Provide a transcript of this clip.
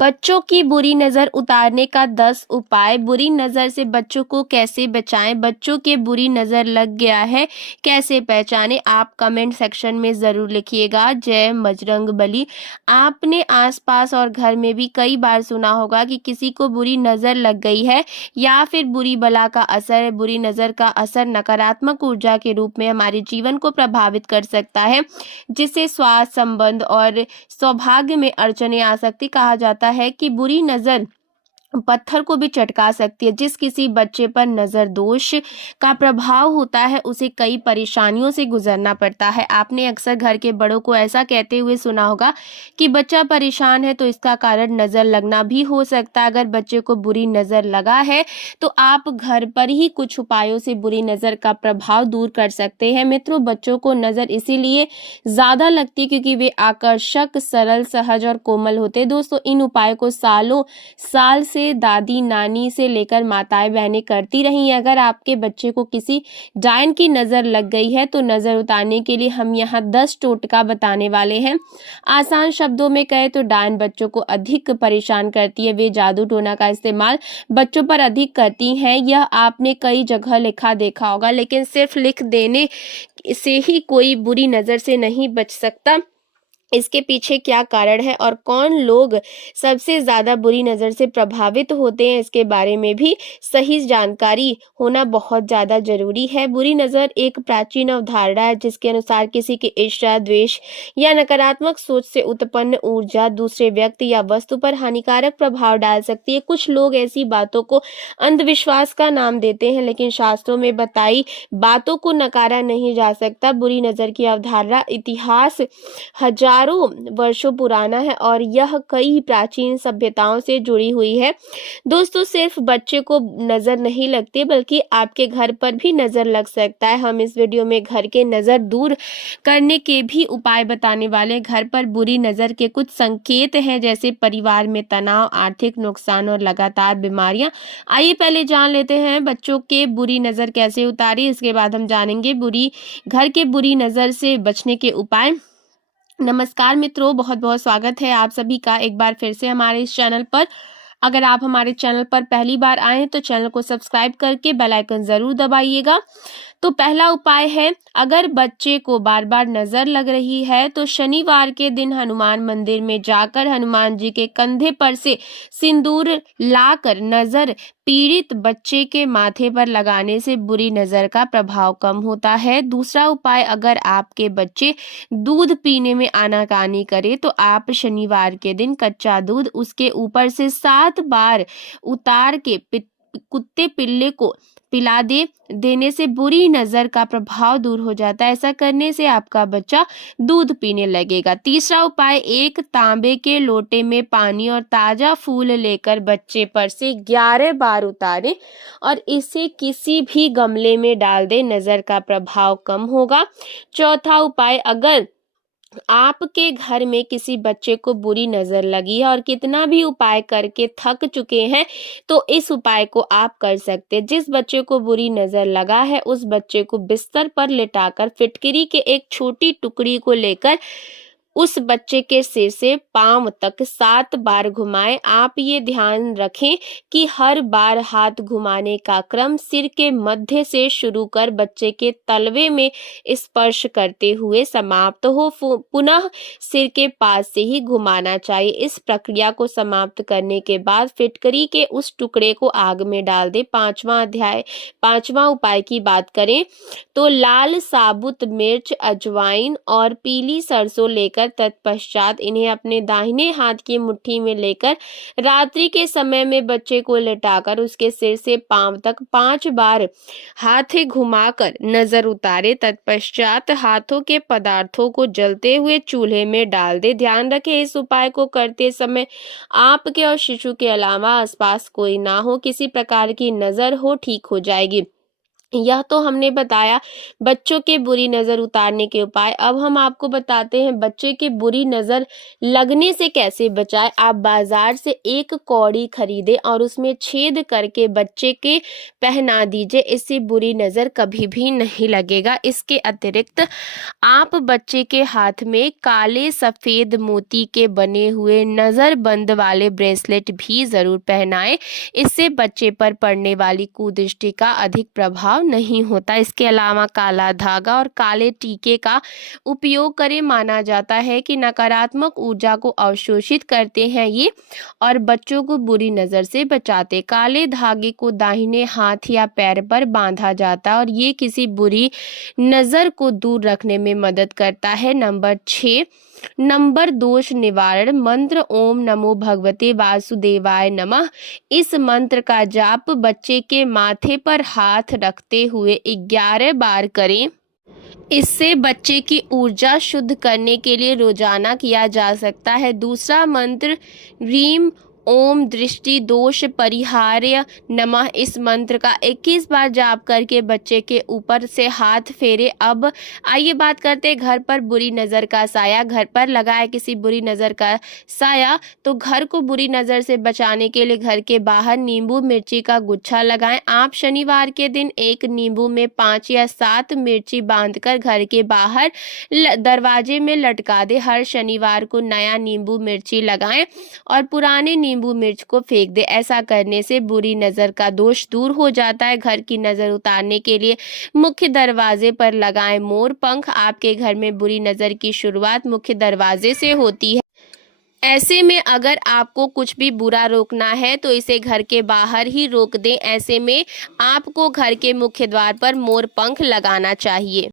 बच्चों की बुरी नज़र उतारने का 10 उपाय। बुरी नज़र से बच्चों को कैसे बचाएं? बच्चों के बुरी नज़र लग गया है, कैसे पहचानें? आप कमेंट सेक्शन में ज़रूर लिखिएगा। जय बजरंगबली। आपने आसपास और घर में भी कई बार सुना होगा कि किसी को बुरी नज़र लग गई है या फिर बुरी बला का असर। बुरी नज़र का असर नकारात्मक ऊर्जा के रूप में हमारे जीवन को प्रभावित कर सकता है, जिससे स्वास्थ्य, संबंध और सौभाग्य में अड़चने आ सकती। कहा जाता है कि बुरी नज़र पत्थर को भी चटका सकती है। जिस किसी बच्चे पर नज़र दोष का प्रभाव होता है उसे कई परेशानियों से गुजरना पड़ता है। आपने अक्सर घर के बड़ों को ऐसा कहते हुए सुना होगा कि बच्चा परेशान है तो इसका कारण नज़र लगना भी हो सकता है। अगर बच्चे को बुरी नज़र लगा है तो आप घर पर ही कुछ उपायों से बुरी नज़र का प्रभाव दूर कर सकते हैं। मित्रों, बच्चों को नज़र इसीलिए ज़्यादा लगती है क्योंकि वे आकर्षक, सरल, सहज और कोमल होते हैं। दोस्तों, इन उपायों को सालों साल से दादी नानी से लेकर माताएं बहनें करती रही हैं। अगर आपके बच्चे को किसी डायन की नज़र लग गई है तो नज़र उतारने के लिए हम यहाँ 10 टोटका बताने वाले हैं। आसान शब्दों में कहे तो डायन बच्चों को अधिक परेशान करती है। वे जादू टोना का इस्तेमाल बच्चों पर अधिक करती हैं। यह आपने कई जगह लिखा देखा होगा, लेकिन सिर्फ लिख देने से ही कोई बुरी नज़र से नहीं बच सकता। इसके पीछे क्या कारण है और कौन लोग सबसे ज़्यादा बुरी नज़र से प्रभावित होते हैं, इसके बारे में भी सही जानकारी होना बहुत ज़्यादा ज़रूरी है। बुरी नज़र एक प्राचीन अवधारणा है जिसके अनुसार किसी के ईर्ष्या, द्वेष या नकारात्मक सोच से उत्पन्न ऊर्जा दूसरे व्यक्ति या वस्तु पर हानिकारक प्रभाव डाल सकती है। कुछ लोग ऐसी बातों को अंधविश्वास का नाम देते हैं, लेकिन शास्त्रों में बताई बातों को नकारा नहीं जा सकता। बुरी नज़र की अवधारणा इतिहास हजारों वर्षों पुराना है और यह कई प्राचीन सभ्यताओं से जुड़ी हुई है। दोस्तों, सिर्फ बच्चे को नजर नहीं लगती बल्कि आपके घर पर भी नजर लग सकता है। हम इस वीडियो में घर के नजर दूर करने के भी उपाय बताने वाले। घर पर बुरी नजर के कुछ संकेत हैं, जैसे परिवार में तनाव, आर्थिक नुकसान और लगातार बीमारियां। आइए पहले जान लेते हैं बच्चों के बुरी नजर कैसे उतारी। इसके बाद हम जानेंगे घर के बुरी नजर से बचने के उपाय। नमस्कार मित्रों, बहुत बहुत स्वागत है आप सभी का एक बार फिर से हमारे इस चैनल पर। अगर आप हमारे चैनल पर पहली बार आए हैं तो चैनल को सब्सक्राइब करके बेल आइकन जरूर दबाइएगा। तो पहला उपाय है, अगर बच्चे को बार बार नजर लग रही है तो शनिवार के दिन हनुमान मंदिर में जाकर हनुमान जी के कंधे पर से सिंदूर लाकर नजर पीड़ित बच्चे के माथे पर लगाने से बुरी नजर का प्रभाव कम होता है। दूसरा उपाय, अगर आपके बच्चे दूध पीने में आनाकानी करे तो आप शनिवार के दिन कच्चा दूध उसके ऊपर से 7 बार उतार के कुत्ते पिल्ले को पिला देने से बुरी नजर का प्रभाव दूर हो जाता है। ऐसा करने से आपका बच्चा दूध पीने लगेगा। तीसरा उपाय, एक तांबे के लोटे में पानी और ताजा फूल लेकर बच्चे पर से 11 बार उतारें और इसे किसी भी गमले में डाल दें, नजर का प्रभाव कम होगा। चौथा उपाय, अगर आपके घर में किसी बच्चे को बुरी नजर लगी है और कितना भी उपाय करके थक चुके हैं तो इस उपाय को आप कर सकते हैं। जिस बच्चे को बुरी नजर लगा है उस बच्चे को बिस्तर पर लिटाकर फिटकरी के एक छोटी टुकड़ी को लेकर उस बच्चे के सिर से पांव तक 7 बार घुमाएं। आप ये ध्यान रखें कि हर बार हाथ घुमाने का क्रम सिर के मध्य से शुरू कर बच्चे के तलवे में स्पर्श करते हुए समाप्त हो। पुनः सिर के पास से ही घुमाना चाहिए। इस प्रक्रिया को समाप्त करने के बाद फिटकरी के उस टुकड़े को आग में डाल दें। पांचवा उपाय की बात करें तो लाल साबुत मिर्च, अजवाइन और पीली सरसों लेकर तत्पश्चात इन्हें अपने दाहिने हाथ की मुट्ठी में लेकर रात्रि के समय में बच्चे को लेटाकर उसके सिर से पांव तक 5 बार हाथ घुमाकर नजर उतारे। तत्पश्चात हाथों के पदार्थों को जलते हुए चूल्हे में डाल दे। ध्यान रखें, इस उपाय को करते समय आपके और शिशु के अलावा आसपास कोई ना हो, किसी प्रकार की नजर हो ठीक हो जाएगी। यह तो हमने बताया बच्चों के बुरी नज़र उतारने के उपाय। अब हम आपको बताते हैं बच्चे के बुरी नज़र लगने से कैसे बचाएं। आप बाजार से एक कौड़ी खरीदें और उसमें छेद करके बच्चे के पहना दीजिए, इससे बुरी नज़र कभी भी नहीं लगेगा। इसके अतिरिक्त आप बच्चे के हाथ में काले सफ़ेद मोती के बने हुए नज़रबंद वाले ब्रेसलेट भी ज़रूर पहनाएं। इससे बच्चे पर पड़ने वाली कुदृष्टि का अधिक प्रभाव नहीं होता। इसके अलावा काला धागा और काले टीके का उपयोग करें। माना जाता है कि नकारात्मक ऊर्जा को अवशोषित करते हैं ये और बच्चों को बुरी नज़र से बचाते। काले धागे को दाहिने हाथ या पैर पर बांधा जाता है और ये किसी बुरी नज़र को दूर रखने में मदद करता है। नंबर 6 दोष निवारण मंत्र ओम नमो भगवते वासुदेवाय नमः। इस मंत्र का जाप बच्चे के माथे पर हाथ रखते हुए 11 बार करें। इससे बच्चे की ऊर्जा शुद्ध करने के लिए रोजाना किया जा सकता है। दूसरा मंत्र रीम ओम दृष्टि दोष परिहार्य नमः। इस मंत्र का 21 बार जाप करके बच्चे के ऊपर से हाथ फेरे। अब आइए बात करते हैं घर पर बुरी नज़र का साया। घर पर लगाए किसी बुरी नज़र का साया तो घर को बुरी नज़र से बचाने के लिए घर के बाहर नींबू मिर्ची का गुच्छा लगाएं। आप शनिवार के दिन एक नींबू में 5 या 7 मिर्ची बांधकर घर के बाहर दरवाजे में लटका दें। हर शनिवार को नया नींबू मिर्ची लगाएं और पुराने नींबू मिर्च को फेंक दे। ऐसा करने से बुरी नज़र का दोष दूर हो जाता है। घर की नज़र उतारने के लिए मुख्य दरवाजे पर लगाएं मोर पंख। आपके घर में बुरी नज़र की शुरुआत मुख्य दरवाजे से होती है। ऐसे में अगर आपको कुछ भी बुरा रोकना है तो इसे घर के बाहर ही रोक दें। ऐसे में आपको घर के मुख्य द्वार पर मोर पंख लगाना चाहिए।